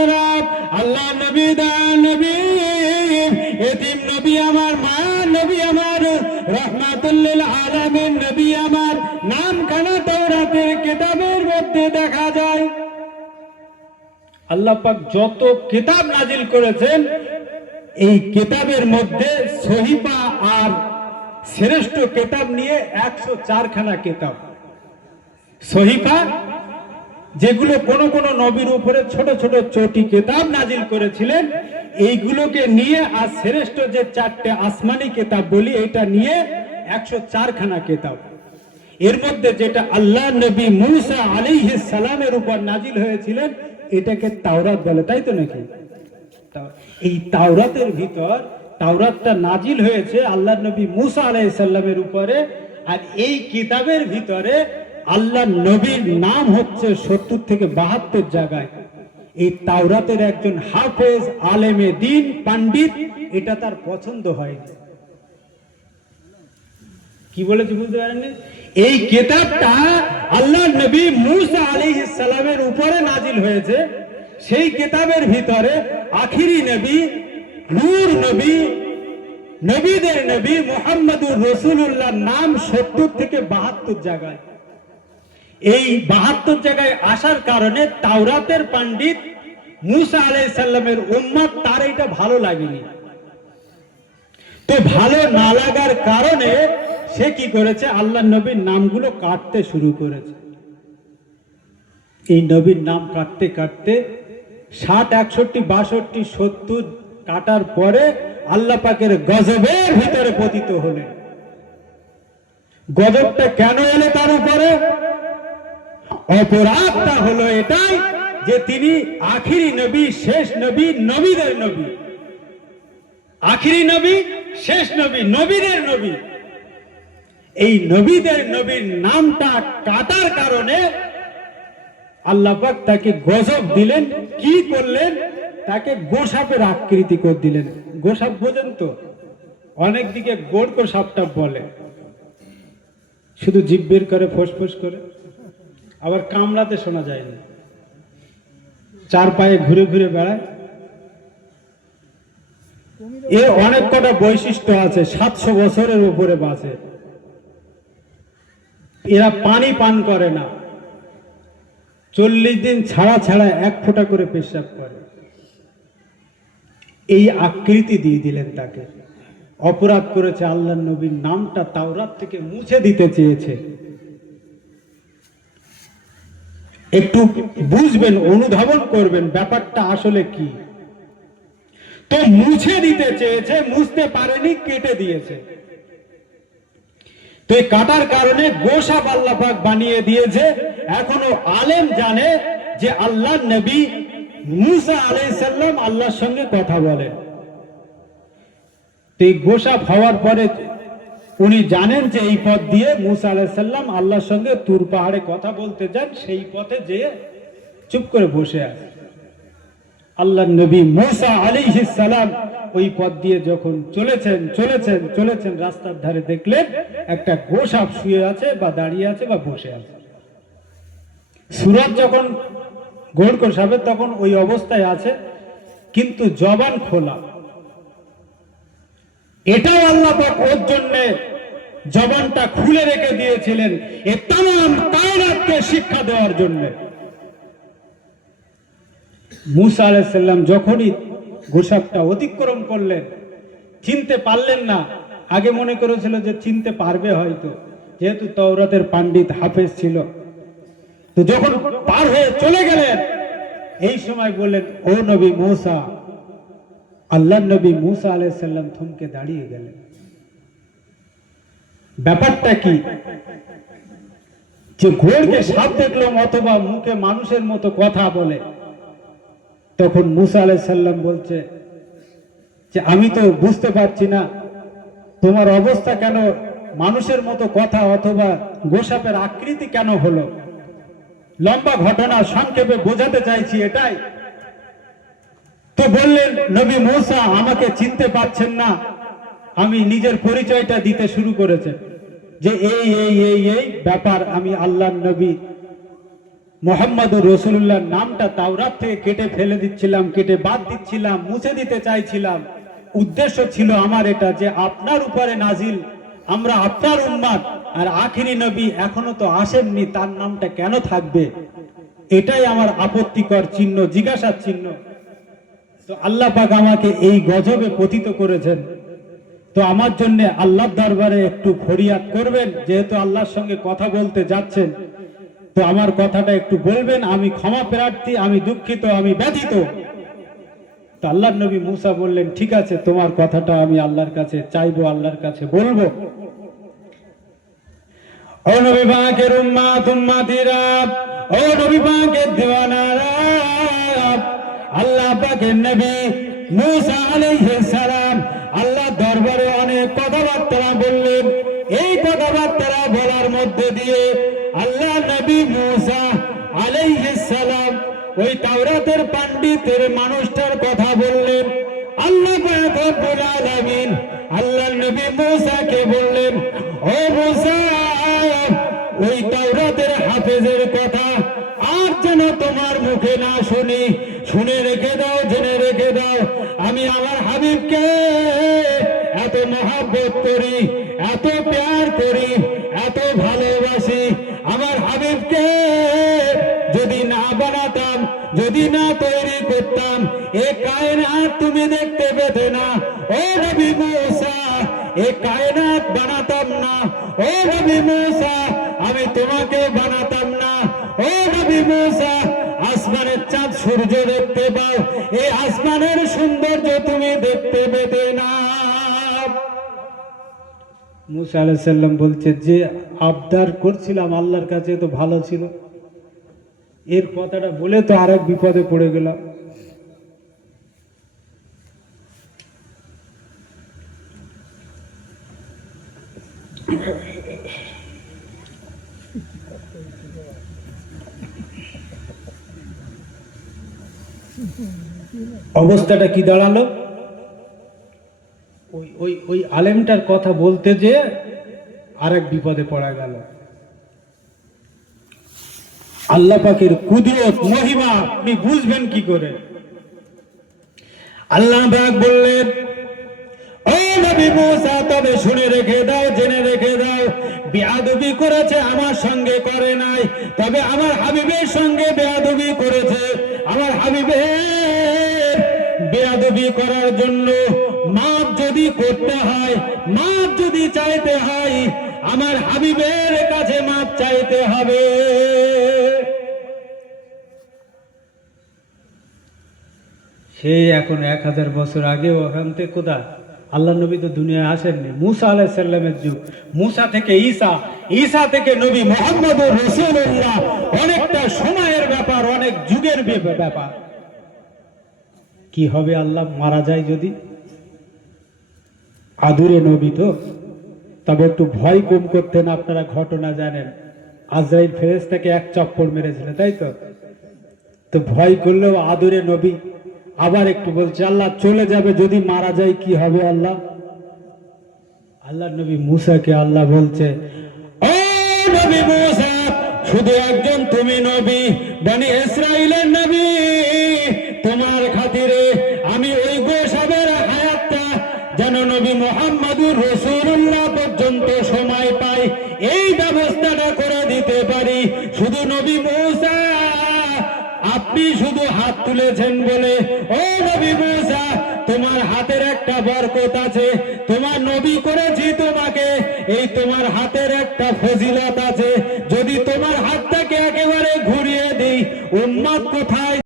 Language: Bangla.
আশিকেরা আল্লাহ নবী দা নবী, এতিম নবী আমার মা, নবী আমার, রহমাতুল্লিল আলামিন, নবী আমার নাম খানা তৌরাতের কিতাবের মধ্যে দেখা যায়। আল্লাহ পাক যত কিতাব নাজিল করেছেন, এই কিতাবের মধ্যে সহিফা আর শ্রেষ্ঠ কিতাব নিয়ে একশো চারখানা কিতাব। সহিফা যেগুলো কোন কোন নবীর উপরে ছোট ছোট চটি কিতাব নাজিল করেছিলেন, এইগুলোকে নিয়ে আর শ্রেষ্ঠ যে চারটে আসমানি কিতাব বলি এটা নিয়ে একশো চারখানা কেতাব। এর মধ্যে যেটা আল্লাহ নবী মুসা আলাইহিস সালামের উপর নাজিল হয়েছিলেন, এটাকে তাওরাত বলে, তাই তো নাকি? এই তাওরাতের ভিতর তাওরাতটা নাজিল হয়েছে আল্লাহ নবী মুসা আলাইহিস সালামের উপরে, আর এই কিতাবের ভিতরে আল্লাহ নবীর নাম হচ্ছে সত্তর থেকে বাহাত্তর জায়গায়। এই তাওরাতের একজন হাফেজ, আলেমে দিন, পাণ্ডিত, এটা তার পছন্দ হয়নি। কি বলেছে বুঝতে পারেননি? এই কেতাবটা আল্লাহ নবী মুসা আলাইহিস সালামের উপরে নাজিল হয়েছে। সেই কেতাবের ভিতরে আখিরি নবী, নূর নবী, নবীদের নবী মোহাম্মদুর রসুল্লাহ নাম সত্তর থেকে বাহাত্তর জায়গায়। এই বাহাত্তর জায়গায় আসার কারণে তাওরাতের পণ্ডিত মুসা আলাইহিস সাল্লামের উম্মত তার এটা ভালো লাগেনি। তো ভালো না লাগার কারণে সে কি করেছে? আল্লাহ নবীর নামগুলো কাটতে শুরু করেছে। এই নবীর নাম কাটতে কাটতে ষাট, একষট্টি, বাষট্টি, সত্তর কাটার পরে আল্লাহ পাকের গজবের ভিতরে পতিত হলেন। গজবটা কেন এলে তার উপরে? অপরাধটা হলো এটাই যে তিনি আখিরি নবী, শেষ নবী, নবীদের নবী। আখিরি নবী, শেষ নবী, নবীদের নবী। এই নবীদের নবীর নামটা কাটার কারণে আল্লাপাক তাকে গজব দিলেন, কি করলেন? তাকে গোসাপের আকৃতি করে দিলেন। গোসাপ বোঝেন তো? অনেক দিকে গোড় সাপটা বলে। শুধু জিভ বের করে ফোঁস করে। আবার কামড়াতে শোনা যায় না। চার পায়ে ঘুরে ঘুরে বেড়ায়। এর অনেক কটা বৈশিষ্ট্য আছে, সাতশো বছরের উপরে বাঁচে। এরা পানি পান করে না। চল্লিশ দিন ছাড়া ছাড়া এক ফোঁটা করে পেশাব করে। এই আকৃতি দিয়ে দিলেন তাকে। অপরাধ করেছে আল্লাহ নবীর নামটা তাওরাত থেকে মুছে দিতে চেয়েছে। একটু বুঝবেন, অনুধাবন করবেন ব্যাপারটা আসলে কি। তো মুছে দিতে চেয়েছে, মুছতে পারেনি, কেটে দিয়েছে। তো এই কাটার কারণে গোসা আল্লাহ বানিয়ে দিয়েছে। এখনও আলেম জানে যে আল্লাহ নবী মুসা আলাইসাল্লাম আল্লাহর সঙ্গে কথা বলেন। তো এই গোসাপ হওয়ার পরে উনি জানেন যে এই পথ দিয়ে মুসা আলাইসাল্লাম আল্লাহর সঙ্গে তুর পাহাড়ে কথা বলতে যান, সেই পথে যে চুপ করে বসে আছে। আল্লাহ নবী মুসা সালাম ওই পথ দিয়ে যখন চলেছেন চলেছেন চলেছেন, রাস্তার ধারে দেখলেন একটা গোসাপ শুয়ে আছে বা দাঁড়িয়ে আছে বা বসে আছে। সুরত যখন গোড় সাবে তখন ওই অবস্থায় আছে, কিন্তু জবান খোলা। এটাও আল্লাহ ওর জন্য জবানটা খুলে রেখে দিয়েছিলেন এ তাম কায়নাতকে শিক্ষা দেওয়ার জন্য। মুসা আলাইসাল্লাম যখনই গোসাপটা অতিক্রম করলেন, চিনতে পারলেন না, আগে মনে করেছিল যে চিনতে পারবে হয়তো, যেহেতু তৌরাতের পাণ্ডিত হাফেজ ছিল। তো যখন পার হয়ে চলে গেলেন, এই সময় বললেন, ও নবী মৌসা আল্লাহ নবী মুসা আলাইসাল্লাম থমকে দাঁড়িয়ে গেলেন। ব্যাপারটা কি? যে ঘোড়কে সাপ দেখলাম অথবা মুখে মানুষের মতো কথা বলে। তখন মুসা আলাইসাল্লাম বলছে, যে আমি তো বুঝতে পারছি না, তোমার অবস্থা কেন? মানুষের মতো কথা অথবা গোসাপের আকৃতি কেন হলো? লম্বা ঘটনা, সংক্ষেপে বোঝাতে চাইছি এটাই। তো বললেন, নবী মৌসা আমাকে চিনতে পারছেন না, আমি নিজের পরিচয়টা দিতে শুরু করেছেন। যে এই এই এই এই ব্যাপার আমি আল্লাহ নবী মোহাম্মদ রসুল্লাহর নামটা তাওরাত থেকে কেটে ফেলে দিচ্ছিলাম, কেটে বাদ দিচ্ছিলাম, মুছে দিতে চাইছিলাম। উদ্দেশ্য ছিল আমার এটা যে আপনার উপরে নাজিল, আমরা আপনার উন্মাদ আর আখিরি নবী এখনও তো আসেননি, তার নামটা কেন থাকবে? এটাই আমার আপত্তিকর চিহ্ন, জিজ্ঞাসার চিহ্ন। তো আল্লাহ পাক আমাকে এই গজবে পতিত করেছেন। তো আমার জন্য আল্লাহর দরবারে একটু ফরিয়াদ করবেন, যেহেতু আল্লাহর সঙ্গে কথা বলতে যাচ্ছেন। তো আমার কথাটা একটু বলবেন, আমি ক্ষমা প্রার্থী, আমি দুঃখিত, আমি ব্যথিত। তো আল্লাহর নবী মুসা বললেন, ঠিক আছে, তোমার কথাটা আমি আল্লাহর কাছে চাইব, আল্লাহর কাছে বলব। ও নবী পাকের উম্মাত, উম্মাতিরা, ও নবী পাকের দিওয়ানারা, আল্লাহ পাকের নবী মুসা আলাইহিস সালাম, আল্লাহ দরবারে অনেক কথাবার্তা বললেন। এই কথাবার্তা বলার মধ্যে দিয়ে আল্লাহ নবী মুসা সালাম ওই তাওরাতের পান্ডিতের মানুষটার কথা বললেন। আল্লাহ রব্বুল আলামিন আল্লাহর নবী মুসাকে বললেন, ও মুসা, ওই তাওরাতের হাফেজের কথা আর যেন তোমার মুখে না শুনি। শুনে রেখে দাও, জেনে রেখে দাও। আমি আমার হাবিবকে এত মহাব্বত করি, এত প্যার করি, এত ভালোবাসি। আমার হাবিবকে যদি না বানাতাম, যদি না তৈরি করতাম, এ কায়নাত তুমি দেখতে পেতে না। ও নবী মুসা, এ কায়নাত বানাতাম না। ও নবী মুসা, আমি তোমাকে বানাতাম না। ও নবী মুসা, আসমানের চাঁদ সূর্য দেখতে পাও। এই আসমানের সৌন্দর্য তুমি দেখতে মুসা আলাইসাল্লাম বলছে, যে আবদার করছিলাম আল্লাহর কাছে তো ভালো ছিল। এর কথাটা বলে তো আরেক বিপদে পড়ে গেলাম। অবস্থাটা কি দাঁড়াল? ওই ওই আলেমটার কথা বলতে যে আরেক বিপদে পড়া গেল। আল্লাহ পাকের কুদরত, মহিমা, আপনি বুঝবেন কি করে? আল্লাহ পাক বললেন তবে শুনে রেখে দাও, জেনে রেখে দাও, বেয়াদবি করেছে আমার সঙ্গে করে নাই, তবে আমার হাবিবের সঙ্গে বেয়াদবি করেছে, আমার হাবিবের বেয়াদবি করার জন্য মাপ যদি করতে হয়, মাপ যদি চাইতে হয়, আমার হাবিবের কাছে মাপ চাইতে হবে। সে এখন এক হাজার বছর আগে ওখান থেকে কোথায় আল্লাহ নবী তো দুনিয়ায় আসেননি। মুসা আলাইসাল্লামের যুগ। মুসা থেকে ঈসা। ঈসা থেকে নবী মোহাম্মদ রসুল্লাহ অনেকটা সময়ের ব্যাপার, অনেক যুগের ব্যাপার। কি হবে আল্লাহ? মারা যায় যদি? আদুরে নবী তো? তবে একটু ভয় কম করতেন আপনারা ঘটনা জানেন। আজরাইল ফেরেশতাকে এক চপ্পর মেরেছিলেন তাই তো? তো ভয় করলেও আদুরে নবী আবার একটু বলছে, আল্লাহ চলে যাবে, যদি মারা যায় কি হবে আল্লাহ? আল্লাহ নবী মুসাকে আল্লাহ বলছে শুধু একজন তুমি নবী, বনি ইসরাইলের নবী। নবী মোসা, আপনি শুধু হাত তুলেছেন বলে। ও নবী মোসা, তোমার হাতের একটা বরকত আছে। তোমার নবী করেছি তোমাকে, এই তোমার হাতের একটা ফজিলত আছে। যদি তোমার হাতটাকে একেবারে ঘুরিয়ে দিই উম্মাদ কোথায়